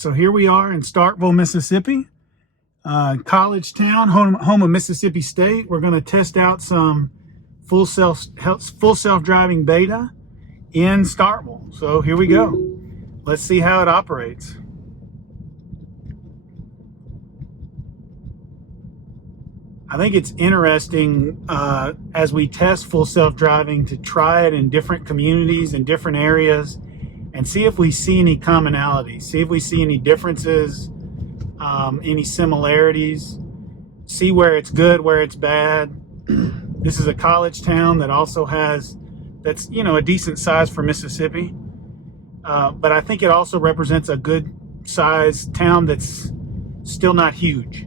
So here we are in Starkville, Mississippi, college town, home of Mississippi State. We're going to test out some full self-driving beta in Starkville. So here we go. Let's see how it operates. I think it's interesting as we test full self-driving to try it in different communities and different areas and see if we see any commonalities, see if we see any differences, any similarities, see where it's good, where it's bad. This is a college town that also that's a decent size for Mississippi, but I think it also represents a good sized town that's still not huge.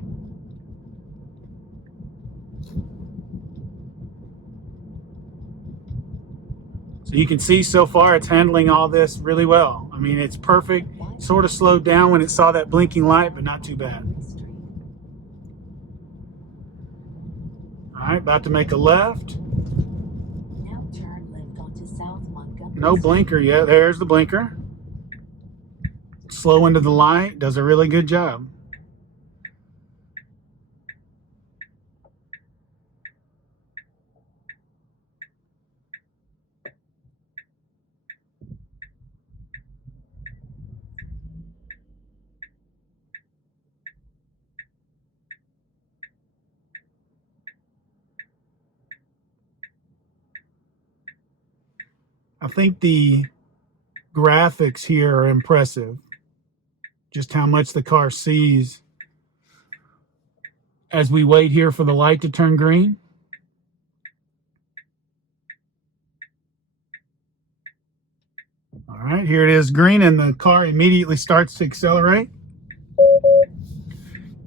So you can see so far it's handling all this really well. I mean, it's perfect. Sort of slowed down when it saw that blinking light, but not too bad. All right, about to make a left. Now turn left onto South Montgomery. No blinker yet. There's the blinker. Slow into the light. Does a really good job. I think the graphics here are impressive. Just how much the car sees as we wait here for the light to turn green. All right, here it is green and the car immediately starts to accelerate.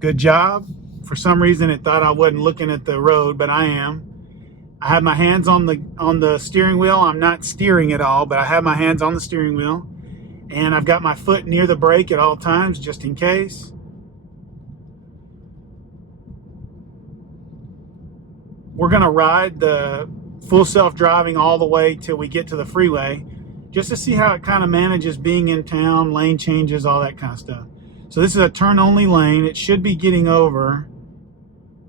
Good job. For some reason it thought I wasn't looking at the road, but I am. I have my hands on the steering wheel. I'm not steering at all, but I have my hands on the steering wheel. And I've got my foot near the brake at all times, just in case. We're gonna ride the full self-driving all the way till we get to the freeway, just to see how it kind of manages being in town, lane changes, all that kind of stuff. So this is a turn-only lane. It should be getting over.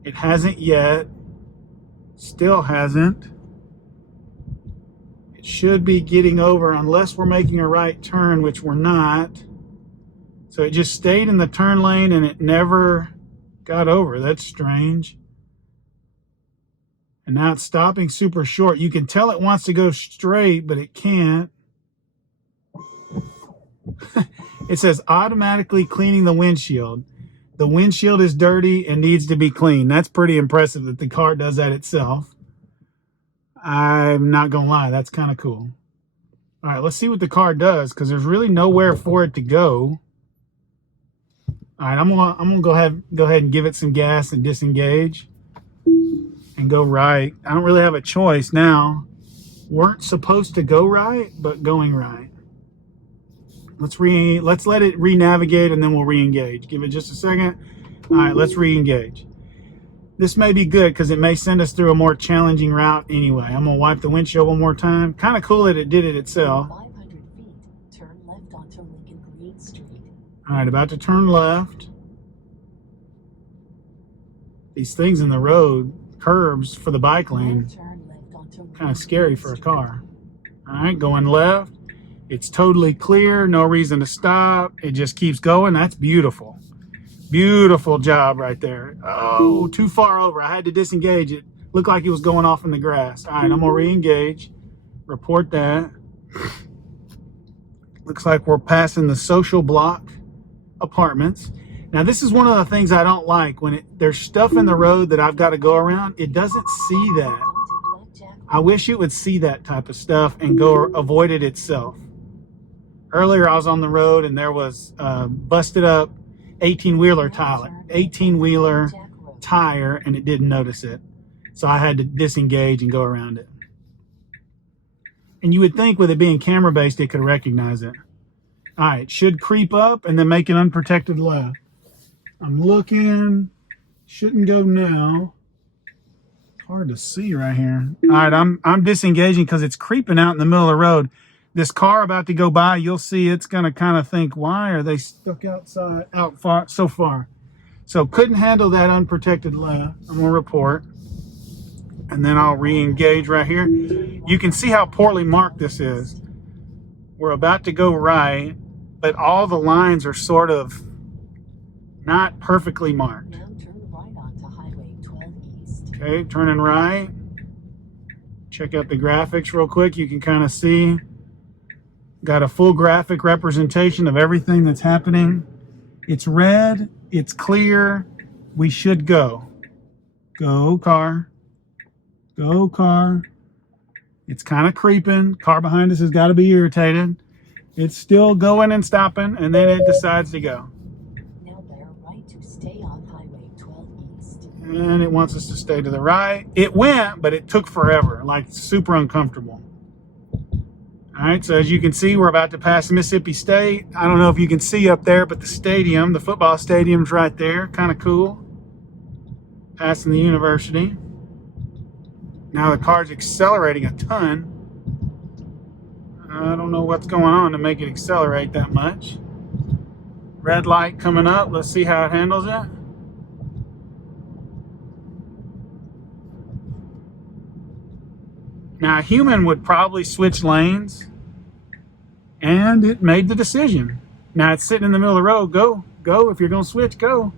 It hasn't yet. Still hasn't. It should be getting over unless we're making a right turn, which we're not. So it just stayed in the turn lane and it never got over. That's strange. And now it's stopping super short. You can tell it wants to go straight, but it can't. It says automatically cleaning the windshield. The windshield is dirty and needs to be cleaned. That's pretty impressive that the car does that itself. I'm not gonna lie, that's kind of cool. All right, let's see what the car does, because there's really nowhere for it to go. All right, I'm gonna go ahead and give it some gas and disengage and go right. I don't really have a choice now. Weren't supposed to go right, but going right. Let's let it re-navigate and then we'll re-engage. Give it just a second. All right, let's re-engage. This may be good because it may send us through a more challenging route anyway. I'm gonna wipe the windshield one more time. Kind of cool that it did it itself. 500 feet, turn left onto Lincoln Green Street. All right, about to turn left. These things in the road, curbs for the bike lane, kind of scary for a car. All right, going left. It's totally clear, no reason to stop. It just keeps going. That's beautiful. Beautiful job right there. Oh, too far over. I had to disengage. It looked like it was going off in the grass. All right, I'm gonna re-engage. Report that. Looks like we're passing the social block apartments. Now, this is one of the things I don't like. When there's stuff in the road that I've got to go around, it doesn't see that. I wish it would see that type of stuff and go avoid it itself. Earlier, I was on the road and there was busted up 18-wheeler tire, and it didn't notice it. So I had to disengage and go around it. And you would think with it being camera-based, it could recognize it. All right, should creep up and then make an unprotected left. I'm looking, shouldn't go now. Hard to see right here. All right, I'm disengaging because it's creeping out in the middle of the road. this car about to go by, you'll see it's going to kind of think, why are they stuck so far? So couldn't handle that unprotected left. I'm going to report. And then I'll re-engage right here. You can see how poorly marked this is. We're about to go right, but all the lines are sort of not perfectly marked. Now turn right onto Highway 12 East. Okay, turning right. Check out the graphics real quick. You can kind of see. Got a full graphic representation of everything that's happening. It's red. It's clear. We should go. Go, car. Go, car. It's kind of creeping. Car behind us has got to be irritated. It's still going and stopping, and then it decides to go. Now bear right to stay on Highway 12 East. And it wants us to stay to the right. It went, but it took forever, like super uncomfortable. All right, so as you can see, we're about to pass Mississippi State. I don't know if you can see up there, but the stadium, the football stadium's right there. Kind of cool. Passing the university. Now the car's accelerating a ton. I don't know what's going on to make it accelerate that much. Red light coming up. Let's see how it handles it. Now a human would probably switch lanes, and it made the decision. Now it's sitting in the middle of the road. Go, go. If you're going to switch, go.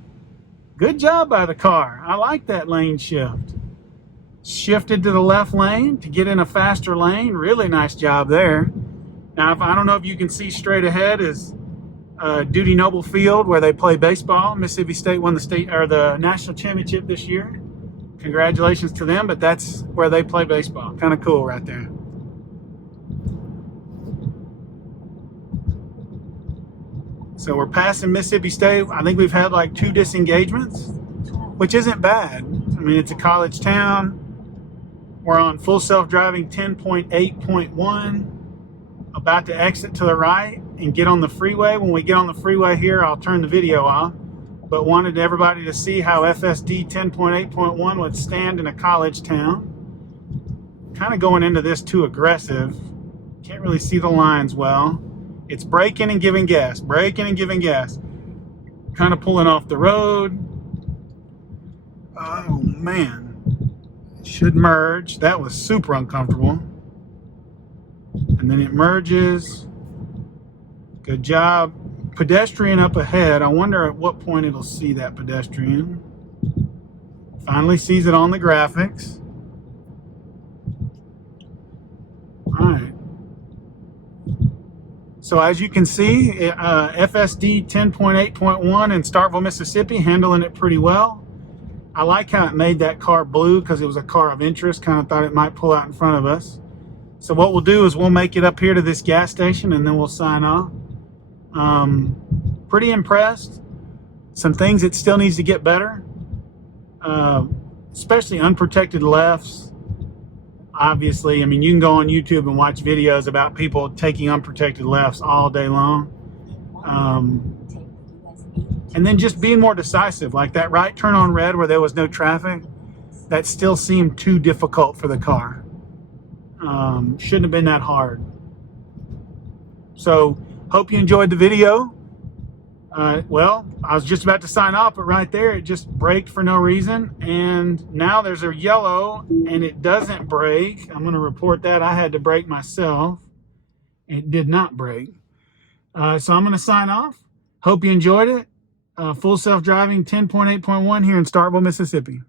Good job by the car. I like that lane shift. Shifted to the left lane to get in a faster lane. Really nice job there. Now, I don't know if you can see straight ahead is Duty Noble Field where they play baseball. Mississippi State won the national championship this year. Congratulations to them, but that's where they play baseball. Kind of cool right there. So we're passing Mississippi State. I think we've had like 2 disengagements, which isn't bad. I mean, it's a college town. We're on full self-driving 10.8.1, about to exit to the right and get on the freeway. When we get on the freeway here, I'll turn the video off, but wanted everybody to see how FSD 10.8.1 would stand in a college town. Kind of going into this too aggressive. Can't really see the lines well. It's braking and giving gas, braking and giving gas. Kind of pulling off the road. Oh man. Should merge. That was super uncomfortable. And then it merges. Good job. Pedestrian up ahead. I wonder at what point it'll see that pedestrian. Finally sees it on the graphics. All right. So as you can see, FSD 10.8.1 in Starkville, Mississippi, handling it pretty well. I like how it made that car blue because it was a car of interest. Kind of thought it might pull out in front of us. So what we'll do is we'll make it up here to this gas station and then we'll sign off. Pretty impressed. Some things it still needs to get better, especially unprotected lefts. Obviously, I mean, you can go on YouTube and watch videos about people taking unprotected lefts all day long. And then just being more decisive, like that right turn on red where there was no traffic, that still seemed too difficult for the car. Shouldn't have been that hard. So, hope you enjoyed the video. Well, I was just about to sign off, but right there, it just braked for no reason. And now there's a yellow, and it doesn't brake. I'm going to report that. I had to brake myself. It did not brake. So I'm going to sign off. Hope you enjoyed it. Full self-driving 10.8.1 here in Starkville, Mississippi.